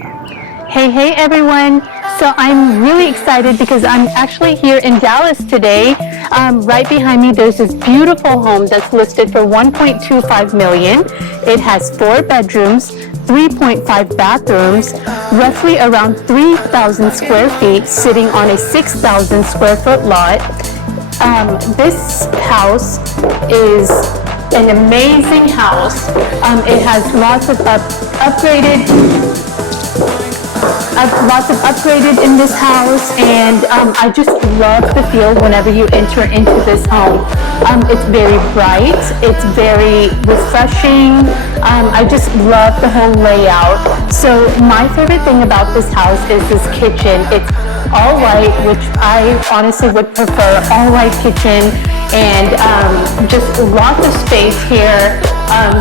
Hey everyone! So I'm really excited because I'm actually here in Dallas today. Right behind me there's this beautiful home that's listed for $1.25 million. It has 4 bedrooms, 3.5 bathrooms, roughly around 3,000 square feet, sitting on a 6,000 square foot lot. This house is an amazing house. It has lots of upgraded in this house, and I just love the feel whenever you enter into this home. It's very bright, it's very refreshing. I just love the whole layout. So my favorite thing about this house is this kitchen. It's all white, which I honestly would prefer, all white kitchen, and just lots of space here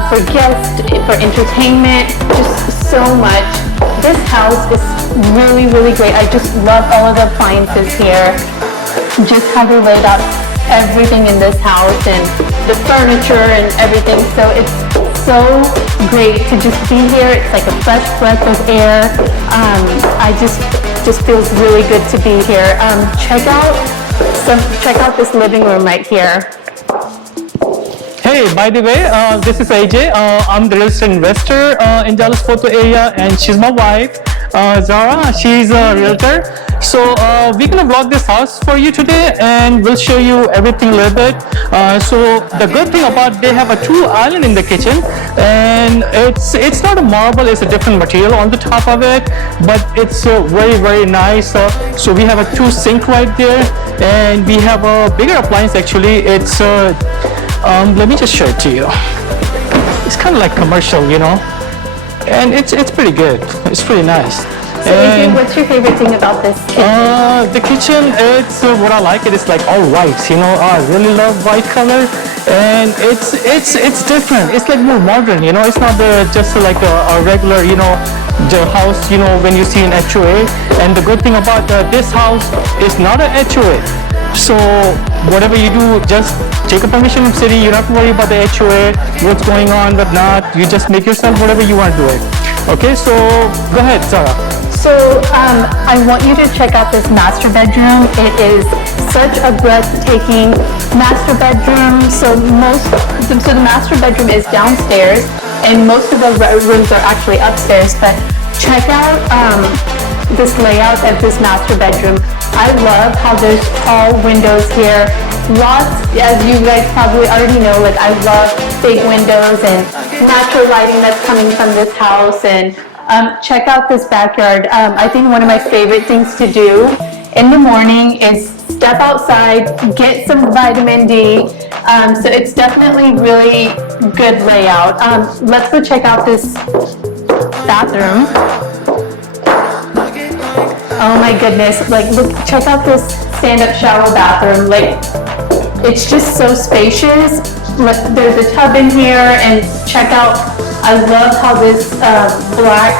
for guests, for entertainment, just so much. This house is really great. I just love all of the appliances here, just how they laid out everything in this house and the furniture and everything. So it's so great to just be here. It's like a fresh breath of air. I just feels really good to be here. Check out this living room right here. Hey, by the way, this is AJ. I'm the real estate investor in Dallas Fort Worth area, and she's my wife, Zara. She's a realtor. So we're gonna vlog this house for you today, and we'll show you everything a little bit. So the good thing about, they have a 2 island in the kitchen, and it's not a marble, it's a different material on the top of it, but it's very nice. So we have a 2 sink right there, and we have a bigger appliance actually. It's let me just show it to you. It's kind of like commercial, you know, and it's pretty good. It's pretty nice. So AJ, what's your favorite thing about this kitchen? The kitchen, it's what I like. It is like all white, you know. I really love white color, and it's different. It's like more modern, you know. It's not just like a regular, you know, the house, you know, when you see an HOA. And the good thing about this house is not an HOA. So whatever you do, just take a permission from city. You don't have to worry about the HOA, what's going on, but not. You just make yourself whatever you want to do it. Okay, so go ahead, Sarah. So I want you to check out this master bedroom. It is such a breathtaking master bedroom. So the master bedroom is downstairs, and most of the rooms are actually upstairs. But check out this layout of this master bedroom. I love how there's tall windows here. Lots, as you guys probably already know, like I love big windows and natural lighting that's coming from this house. And check out this backyard. I think one of my favorite things to do in the morning is step outside, get some vitamin D. So it's definitely really good layout. Let's go check out this bathroom. Oh my goodness, like look, check out this stand-up shower bathroom. Like, it's just so spacious. There's a tub in here, and check out, I love how this black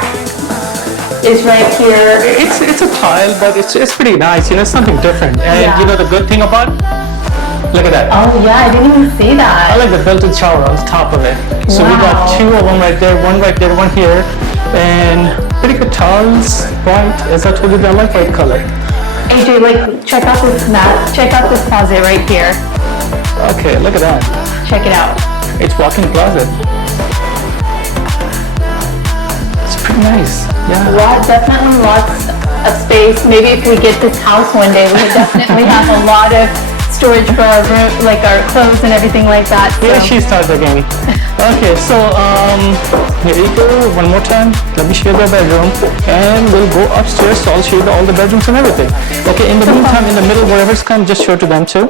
is right here. It's a tile, but it's pretty nice, you know, it's something different. And yeah, you know the good thing about, look at that. Oh yeah, I didn't even see that. I like the built-in shower on top of it. So we got 2 of them right there, one right there, one here, and pretty good tiles, white. As I told you, I like white color. AJ, like, check out this closet right here. Okay, look at that. Check it out. It's walk-in closet. It's pretty nice. Yeah. Definitely lots of space. Maybe if we get this house one day, we definitely have a lot of storage for our room, like our clothes and everything like that. So. Yeah, she started again. Okay, so here you go. One more time. Let me show you the bedroom, and we'll go upstairs. So I'll show you all the bedrooms and everything. Okay. In the meantime, in the middle, whatever's come, just show to them too.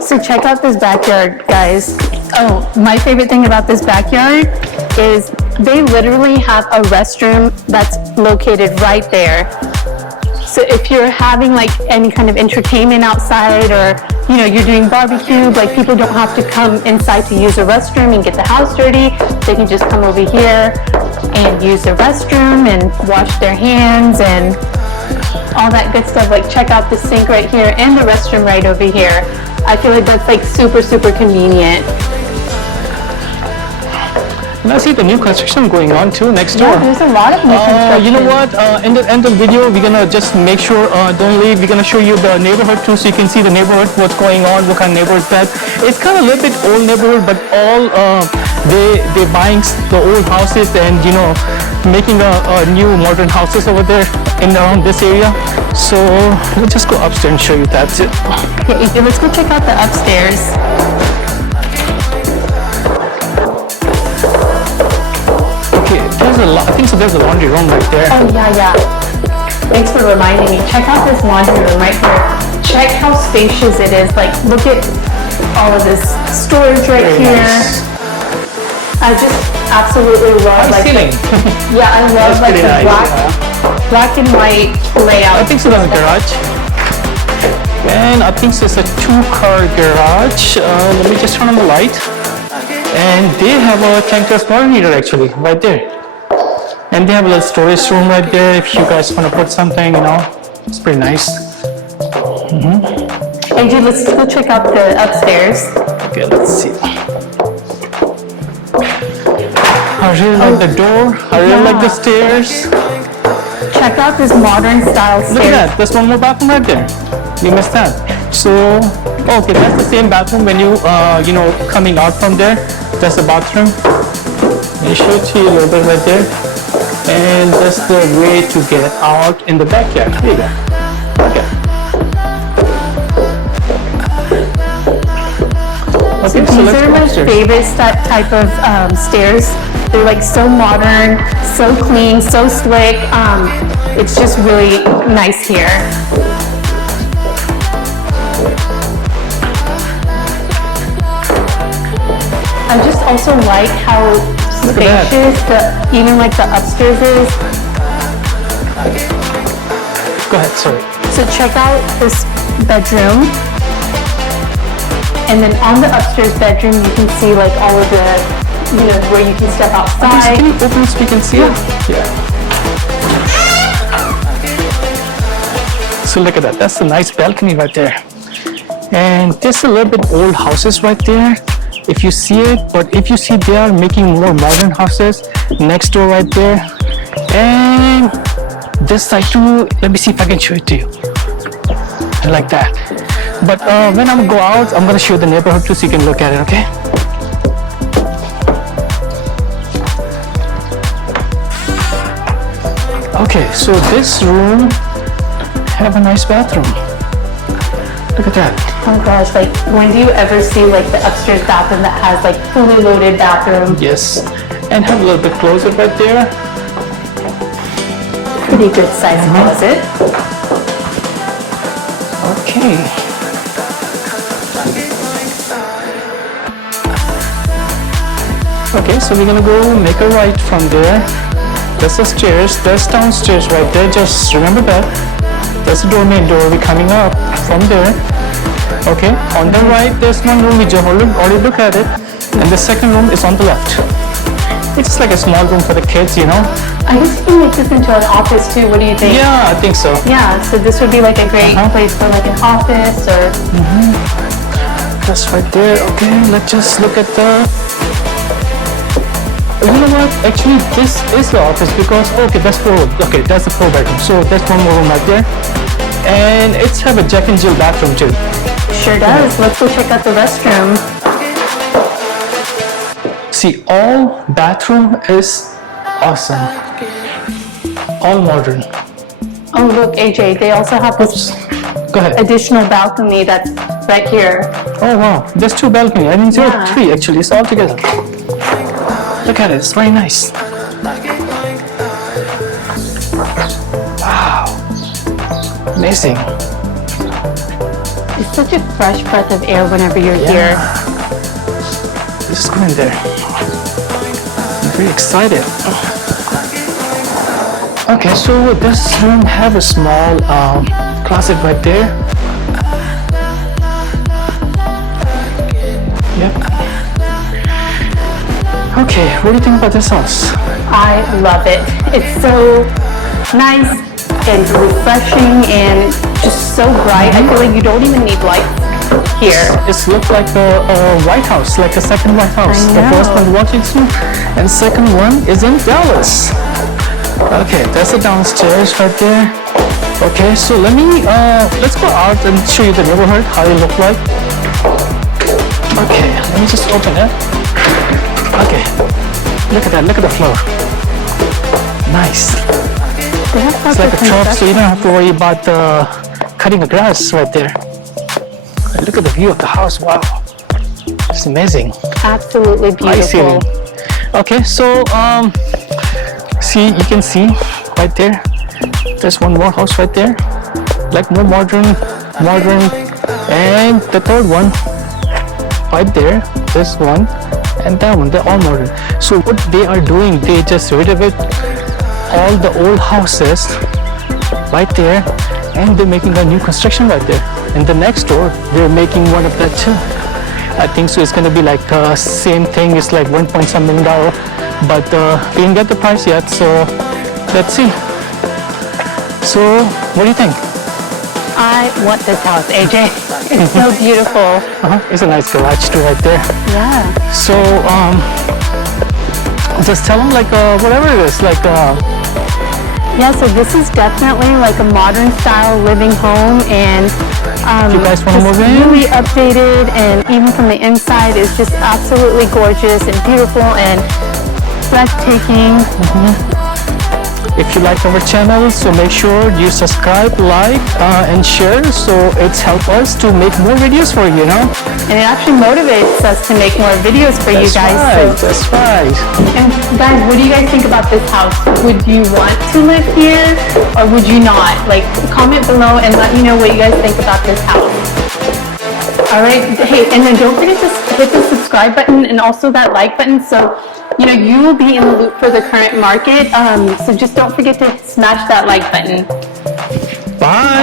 So check out this backyard, guys. Oh, my favorite thing about this backyard is they literally have a restroom that's located right there. So if you're having like any kind of entertainment outside, or you know, you're doing barbecue, like people don't have to come inside to use a restroom and get the house dirty. They can just come over here and use the restroom and wash their hands and all that good stuff. Like check out the sink right here and the restroom right over here. I feel like that's like super convenient. And I see the new construction going on too next door. Yeah, there's a lot of new construction. You know what? In the end of the video, we're gonna just make sure, don't leave. We're gonna show you the neighborhood too, so you can see the neighborhood, what's going on, what kind of neighborhood that. It's kind of a little bit old neighborhood, but all they buying the old houses and making a new modern houses over there in around this area. So let's just go upstairs and show you that. Okay, let's go check out the upstairs. Okay, there's a lot. I think so. There's a laundry room right there. Oh yeah. Thanks for reminding me. Check out this laundry room right here. Check how spacious it is. Like, look at all of this storage right Very here. nice. I just absolutely love High ceiling. Yeah, I love That's like pretty the nice. black and white layout. I think so. That's a garage. And I think so. It's a 2-car garage. Let me just turn on the light. And they have a tankless water heater actually right there. And they have a little storage room right there if you guys want to put something, it's pretty nice. AJ, let's go check out the upstairs. Okay, let's see. I really like the door. I really like the stairs. Check out this modern style stairs. Look at that. There's one more bathroom right there. You missed that. So, okay, that's the same bathroom when you, coming out from there. That's the bathroom. Let me show it to you a little bit right there. And that's the way to get out in the backyard. Here you go. Okay. Okay, so These let's are go my upstairs. favorite type of stairs. They're like so modern, so clean, so slick. It's just really nice here. I just also like how Look at spacious even like the upstairs is. Go ahead, sorry. So check out this bedroom. And then on the upstairs bedroom, you can see like all of the, where you can step outside. Can you open so we can see it? Yeah. So look at that. That's a nice balcony right there. And there's a little bit old houses right there, if you see it. But if you see, they are making more modern houses next door right there. And this side too. Let me see if I can show it to you. Like that. But when I'm go out, I'm gonna show you the neighborhood too, so you can look at it. Okay. Okay, so this room have a nice bathroom. Look at that. Oh gosh, like when do you ever see like the upstairs bathroom that has like fully loaded bathroom? Yes, and have a little bit closet right there. Pretty good size closet. Okay. Okay, so we're gonna go make a right from there. That's the stairs. That's downstairs right there. Just remember that. That's the main door. We're coming up from there. Okay. On the right, there's one room. We just already look at it, and the second room is on the left. It's like a small room for the kids, I guess you can make this into an office too. What do you think? Yeah, I think so. Yeah, so this would be like a great place for like an office or... That's right there. Okay, let's just look at the... You know what? Actually, this is the office because, okay, that's 4. Okay, that's the 4 bedroom. So that's one more room right there. And it's have a Jack and Jill bathroom too. Sure does. Let's go check out the restroom. See, all bathroom is awesome. All modern. Oh look, AJ, they also have this Go ahead. additional balcony that's right here. Oh wow, there's 2 balconies. I mean, there are Yeah. 3 actually. It's all together. Look at it. It's very nice. Wow. Amazing. It's such a fresh breath of air whenever you're here. Let's go in there. I'm very excited. Okay, so this room have a small closet right there. Yep. Okay, what do you think about this house? I love it. It's so nice and refreshing and just so bright. I feel like you don't even need lights. here. It's looked like a White House, like a second White House. I The first know. one Washington, and second one is in Dallas. Okay, that's the downstairs right there. Okay, so let's go out and show you the neighborhood, how it look like. Okay, let me just open it. Okay, look at that, look at the floor. Nice. They have It's like a truck, so you don't have to worry about cutting the grass right there. And look at the view of the house, wow. It's amazing. Absolutely High beautiful. ceiling. Okay, so see, you can see right there. There's one more house right there, like more modern, and the third one right there. This one and that one. They're all modern. So what they are doing, they just renovate all the old houses right there, and they're making a new construction right there. And the next door, they're making one of that too. I think so. It's gonna be like same thing. It's like $1 point some million, but we didn't get the price yet. So let's see. So what do you think? I want this house, AJ. It's so beautiful. It's a nice garage too right there. Yeah. So just tell them like whatever it is, like Yeah, so this is definitely like a modern style living home, and you guys wanna just move in? really updated, and even from the inside is just absolutely gorgeous and beautiful and breathtaking. if you like our channel, so make sure you subscribe, like, and share, so it's help us to make more videos for you, you know? And it actually motivates us to make more videos for you guys. Right, So, that's right. and guys, what do you guys think about this house? Would you want to live here or would you not? Like, comment below and let me know what you guys think about this house. All right, hey, and then don't forget to hit the subscribe button and also that like button, so you know you will be in the loop for the current market. So just don't forget to smash that like button. Bye.